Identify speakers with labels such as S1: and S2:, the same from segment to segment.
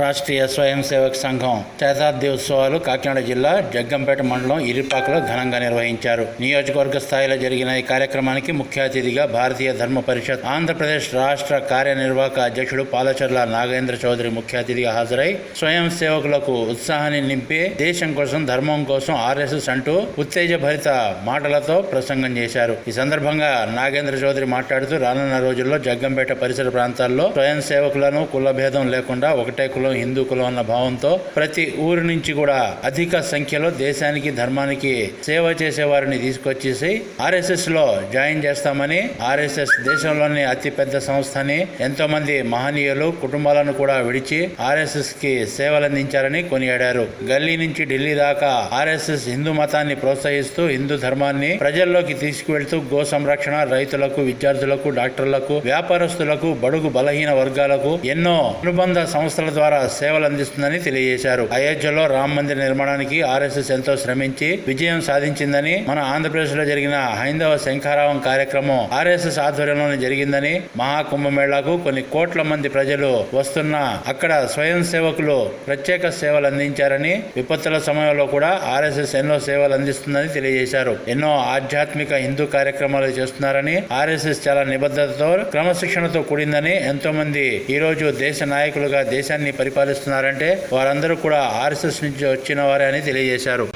S1: రాష్ట్రీయ స్వయం సేవక్ సంఘం శతాబ్ది ఉత్సవాలు కాకినాడ జిల్లా జగ్గంపేట మండలం ఇరిపాకలో ఘనంగా నిర్వహించారు. నియోజకవర్గ స్థాయిలో జరిగిన ఈ కార్యక్రమానికి ముఖ్య అతిథిగా భారతీయ ధర్మ పరిషత్ ఆంధ్రప్రదేశ్ రాష్ట్ర కార్యనిర్వాహక అధ్యక్షుడు పాలచర్ల నాగేంద్ర చౌదరి ముఖ్య అతిథిగా హాజరై స్వయం సేవకులకు ఉత్సాహాన్ని నింపి దేశం కోసం ధర్మం కోసం ఆర్ఎస్ఎస్ అంటూ ఉత్తేజభరిత మాటలతో ప్రసంగం చేశారు. ఈ సందర్భంగా నాగేంద్ర చౌదరి మాట్లాడుతూ రానున్న రోజుల్లో జగ్గంపేట పరిసర ప్రాంతాల్లో స్వయం సేవకులను కులభేదం లేకుండా ఒకటే కుల హిందూ కులం అన్న భావంతో ప్రతి ఊరి నుంచి కూడా అధిక సంఖ్యలో దేశానికి ధర్మానికి సేవ చేసే వారిని తీసుకొచ్చేసి ఆర్ఎస్ఎస్లో జాయిన్ చేస్తామని ఆర్ఎస్ఎస్ దేశంలోని అతి పెద్ద సంస్థ అని ఎంతో మంది మహనీయులు కుటుంబాలను కూడా విడిచి ఆర్ఎస్ఎస్కి సేవలందించారని కొనియాడారు. గల్లీ నుంచి ఢిల్లీ దాకా ఆర్ఎస్ఎస్ హిందూ మతాన్ని ప్రోత్సహిస్తూ హిందూ ధర్మాన్ని ప్రజల్లోకి తీసుకువెళ్తూ గో సంరక్షణ రైతులకు విద్యార్థులకు డాక్టర్లకు వ్యాపారస్తులకు బడుగు బలహీన వర్గాలకు ఎన్నో అనుబంధ సంస్థల ద్వారా సేవలు అందిస్తుందని తెలియజేశారు. అయోధ్యలో రామ మందిర నిర్మాణానికి ఆర్ఎస్ఎస్ ఎంతో శ్రమించి విజయం సాధించిందని మన ఆంధ్రప్రదేశ్లో జరిగిన హైందవ శంఖారావం కార్యక్రమం ఆర్ఎస్ఎస్ ఆధ్వర్యంలోనే జరిగిందని మహాకుంభమేళాకు కొన్ని కోట్ల మంది ప్రజలు వస్తున్న అక్కడ స్వయం సేవకులు ప్రత్యేక సేవలు అందించారని విపత్తుల సమయంలో కూడా ఆర్ఎస్ఎస్ ఎన్నో సేవలు అందిస్తుందని తెలియజేశారు. ఎన్నో ఆధ్యాత్మిక హిందూ కార్యక్రమాలు చేస్తున్నారని ఆర్ఎస్ఎస్ చాలా నిబద్ధతతో క్రమశిక్షణతో కూడిందని ఎంతో మంది ఈ రోజు దేశ నాయకులుగా దేశాన్ని పరిపాలిస్తున్నారంటే వారందరూ కూడా ఆర్ఎస్ఎస్ నుంచి వచ్చిన వారే అని తెలియజేశారు.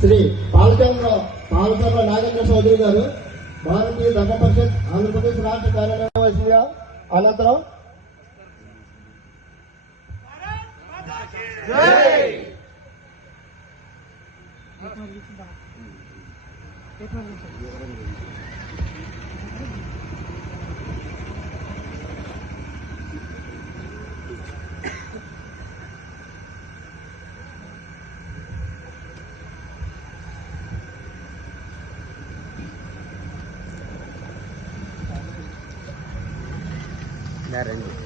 S2: శ్రీ నాగేంద్ర చౌదరి గారు భారతీయ ధర్మ పరిషత్ ఆంధ్రప్రదేశ్ రాష్ట్ర కార్యనిర్వహణగా అనంతరం. Darren.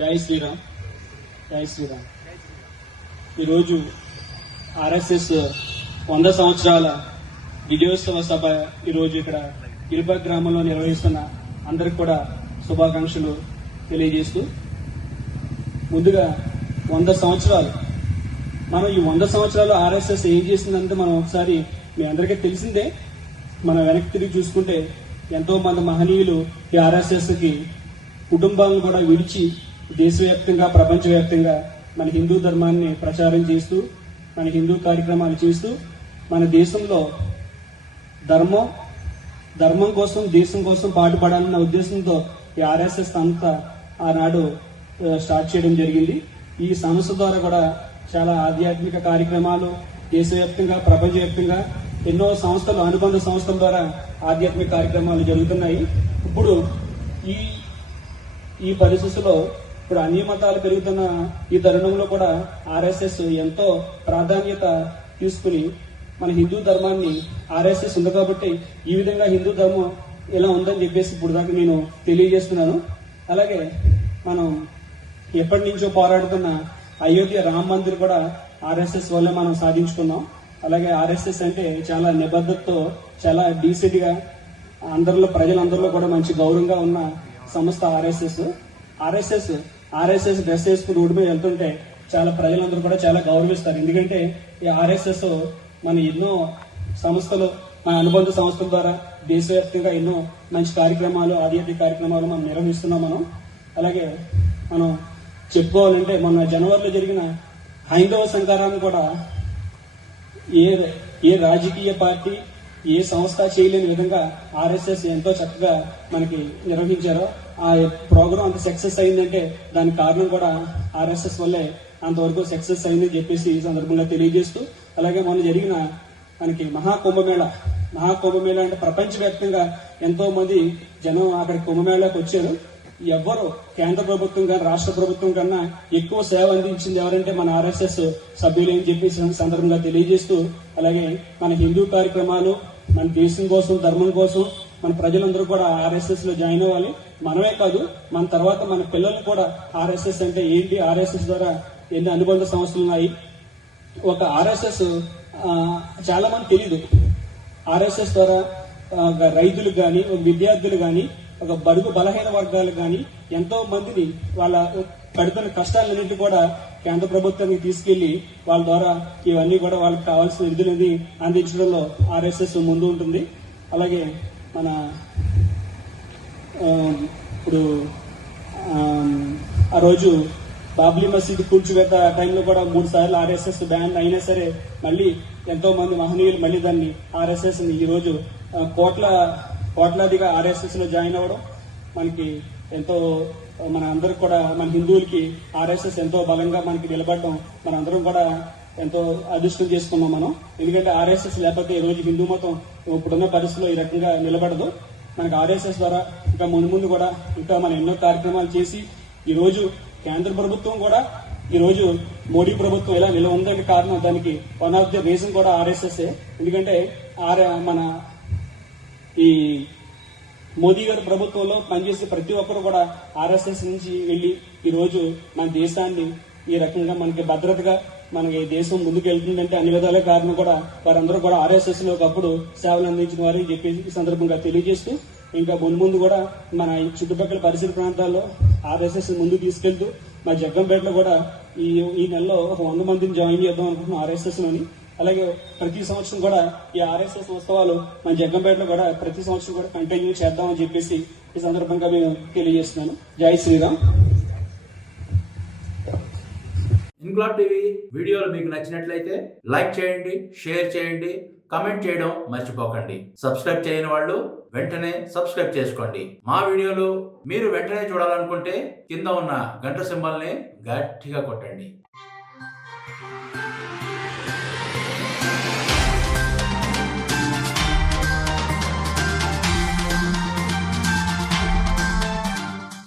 S3: జై శ్రీరామ్. జై శ్రీరామ్. ఈరోజు ఆర్ఎస్ఎస్ వంద సంవత్సరాల విజయోత్సవ సభ ఈరోజు ఇక్కడ ఇరుప గ్రామంలో నిర్వహిస్తున్న అందరికి కూడా శుభాకాంక్షలు తెలియజేస్తూ ముందుగా వంద సంవత్సరాలు. మనం ఈ వంద సంవత్సరాలు ఆర్ఎస్ఎస్ ఏం చేసిందంటే మనం ఒకసారి మీ అందరికీ తెలిసిందే. మనం వెనక్కి తిరిగి చూసుకుంటే ఎంతో మంది మహనీయులు ఈ ఆర్ఎస్ఎస్కి కుటుంబాలను కూడా విడిచి దేశవ్యాప్తంగా ప్రపంచవ్యాప్తంగా మన హిందూ ధర్మాన్ని ప్రచారం చేస్తూ మన హిందూ కార్యక్రమాలు చేస్తూ మన దేశంలో ధర్మం ధర్మం కోసం దేశం కోసం పాటుపడాలన్న ఉద్దేశంతో ఈ ఆర్ఎస్ఎస్ సంస్థ ఆనాడు స్టార్ట్ చేయడం జరిగింది. ఈ సంస్థ ద్వారా కూడా చాలా ఆధ్యాత్మిక కార్యక్రమాలు దేశవ్యాప్తంగా ప్రపంచవ్యాప్తంగా ఎన్నో సంస్థలు అనుబంధ సంస్థల ద్వారా ఆధ్యాత్మిక కార్యక్రమాలు జరుగుతున్నాయి. ఇప్పుడు ఈ ఈ పరిస్థితుల్లో ఇప్పుడు అన్ని మతాలు పెరుగుతున్న ఈ తరుణంలో కూడా ఆర్ఎస్ఎస్ ఎంతో ప్రాధాన్యత తీసుకుని మన హిందూ ధర్మాన్ని ఆర్ఎస్ఎస్ ఉంది కాబట్టి ఈ విధంగా హిందూ ధర్మం ఇలా ఉందని చెప్పేసి ఇప్పుడు దాకా నేను తెలియజేస్తున్నాను. అలాగే మనం ఎప్పటి నుంచో పోరాడుతున్న అయోధ్య రామ మందిర్ కూడా ఆర్ఎస్ఎస్ వల్ల మనం సాధించుకున్నాం. అలాగే ఆర్ఎస్ఎస్ అంటే చాలా నిబద్ధతతో చాలా డీసెంట్గా అందరిలో ప్రజలందరిలో కూడా మంచి గౌరవంగా ఉన్న సంస్థ ఆర్ఎస్ఎస్. ఆర్ఎస్ఎస్ ఆర్ఎస్ఎస్ డ్రెస్ వేసుకుని రోడ్డు మీద వెళ్తుంటే చాలా ప్రజలందరూ కూడా చాలా గౌరవిస్తారు. ఎందుకంటే ఈ ఆర్ఎస్ఎస్ మన ఎన్నో సంస్థలు మన అనుబంధ సంస్థల ద్వారా దేశవ్యాప్తంగా ఎన్నో మంచి కార్యక్రమాలు ఆధ్యాత్మిక కార్యక్రమాలు మనం నిర్వహిస్తున్నాం మనం. అలాగే మనం చెప్పుకోవాలంటే మొన్న జనవరిలో జరిగిన హైందవ సంకారాన్ని కూడా ఏ ఏ రాజకీయ పార్టీ ఏ సంస్థ చేయలేని విధంగా ఆర్ఎస్ఎస్ ఎంతో చక్కగా మనకి నిర్వహించారో ఆ ప్రోగ్రాం అంత సక్సెస్ అయిందంటే దానికి కారణం కూడా ఆర్ఎస్ఎస్ వల్లే అంతవరకు సక్సెస్ అయిందని చెప్పేసి ఈ సందర్భంగా తెలియజేస్తూ అలాగే మొన్న జరిగిన మనకి మహాకుంభమేళ మహాకుంభమేళ అంటే ప్రపంచవ్యాప్తంగా ఎంతో మంది జనం అక్కడ కుంభమేళాకి వచ్చారు. ఎవ్వరు కేంద్ర ప్రభుత్వం కానీ రాష్ట్ర ప్రభుత్వం కన్నా ఎక్కువ సేవ అందించింది ఎవరంటే మన ఆర్ఎస్ఎస్ సభ్యులు అని చెప్పి సందర్భంగా తెలియజేస్తూ అలాగే మన హిందూ కార్యక్రమాలు మన దేశం కోసం ధర్మం కోసం మన ప్రజలందరూ కూడా ఆర్ఎస్ఎస్లో జాయిన్ అవ్వాలి. మనమే కాదు మన తర్వాత మన పిల్లలు కూడా ఆర్ఎస్ఎస్ అంటే ఏంటి? ఆర్ఎస్ఎస్ ద్వారా ఎన్ని అనుబంధ సంస్థలు ఉన్నాయి? ఒక ఆర్ఎస్ఎస్ చాలా మంది తెలియదు ఆర్ఎస్ఎస్ ద్వారా ఒక రైతులు కానీ ఒక విద్యార్థులు కానీ ఒక బడుగు బలహీన వర్గాలు కానీ ఎంతో మందిని వాళ్ళ పడుతున్న కష్టాలన్నింటి కూడా కేంద్ర ప్రభుత్వానికి తీసుకెళ్ళి వాళ్ళ ద్వారా ఇవన్నీ కూడా వాళ్ళకి కావాల్సిన నిధులని అందించడంలో ఆర్ఎస్ఎస్ ముందు ఉంటుంది. అలాగే మన ఇప్పుడు ఆ, రోజు బాబ్లీ మసీద్ కూల్చివేత టైంలో కూడా మూడు సార్లు ఆర్ఎస్ఎస్ బ్యాన్ అయినా సరే మళ్ళీ ఎంతో మంది మహనీయులు మళ్ళీ దాన్ని ఆర్ఎస్ఎస్ని ఈ రోజు కోట్ల కోట్లాదిగా ఆర్ఎస్ఎస్లో జాయిన్ అవ్వడం మనకి ఎంతో మన అందరికి కూడా మన హిందువులకి ఆర్ఎస్ఎస్ ఎంతో బలంగా మనకి నిలబడడం మన అందరం కూడా ఎంతో అదృష్టం చేసుకున్నాం మనం. ఎందుకంటే ఆర్ఎస్ఎస్ లేకపోతే ఈ రోజు హిందూ మతం ఇప్పుడున్న పరిస్థితిలో ఈ రకంగా నిలబడదు. మనకు ఆర్ఎస్ఎస్ ద్వారా ఇంకా ముందు ముందు కూడా ఇంకా మనం ఎన్నో కార్యక్రమాలు చేసి ఈ రోజు కేంద్ర ప్రభుత్వం కూడా ఈ రోజు మోడీ ప్రభుత్వం ఇలా నిల ఉందని కారణం దానికి వన్ ఆఫ్ ది రీజన్ కూడా ఆర్ఎస్ఎస్ ఎందుకంటే ఆర్ మన ఈ మోదీ గారి ప్రభుత్వంలో పనిచేసే ప్రతి ఒక్కరు కూడా ఆర్ఎస్ఎస్ నుంచి వెళ్ళి ఈ రోజు మన దేశాన్ని ఈ రకంగా మనకి భద్రతగా మనకి దేశం ముందుకు వెళ్తుందంటే అన్ని విధాల కారణం కూడా వారందరూ కూడా ఆర్ఎస్ఎస్లో ఒకప్పుడు సేవలు అందించిన వారు చెప్పి ఈ సందర్భంగా తెలియజేస్తూ ఇంకా ముందు ముందు కూడా మన చుట్టుపక్కల పరిసర ప్రాంతాల్లో ఆర్ఎస్ఎస్ ముందుకు తీసుకెళ్తూ మా జగ్గంపేటలో కూడా ఈ ఈ నెలలో ఒక వంద మందిని జాయిన్ చేద్దాం అనుకుంటున్నాం ఆర్ఎస్ఎస్లోని అలాగే ప్రతి సంవత్సరం కూడా ఈ ఆర్ఎస్ఎస్ ఉత్సవాలు మన జగ్గంపేటలో కూడా ప్రతి సంవత్సరం కూడా కంటిన్యూ చేద్దామని చెప్పేసి ఈ సందర్భంగా మేము తెలియజేస్తున్నాను. జై శ్రీరామ్.
S1: ఇన్క్లాబ్ టీవీ వీడియోలు మీకు నచ్చినట్లయితే లైక్ చేయండి షేర్ చేయండి కమెంట్ చేయడం మర్చిపోకండి. సబ్స్క్రైబ్ చేయని వాళ్ళు వెంటనే సబ్స్క్రైబ్ చేసుకోండి. మా వీడియోలు మీరు వెంటనే చూడాలనుకుంటే కింద ఉన్న గంట సింబల్ని గట్టిగా కొట్టండి.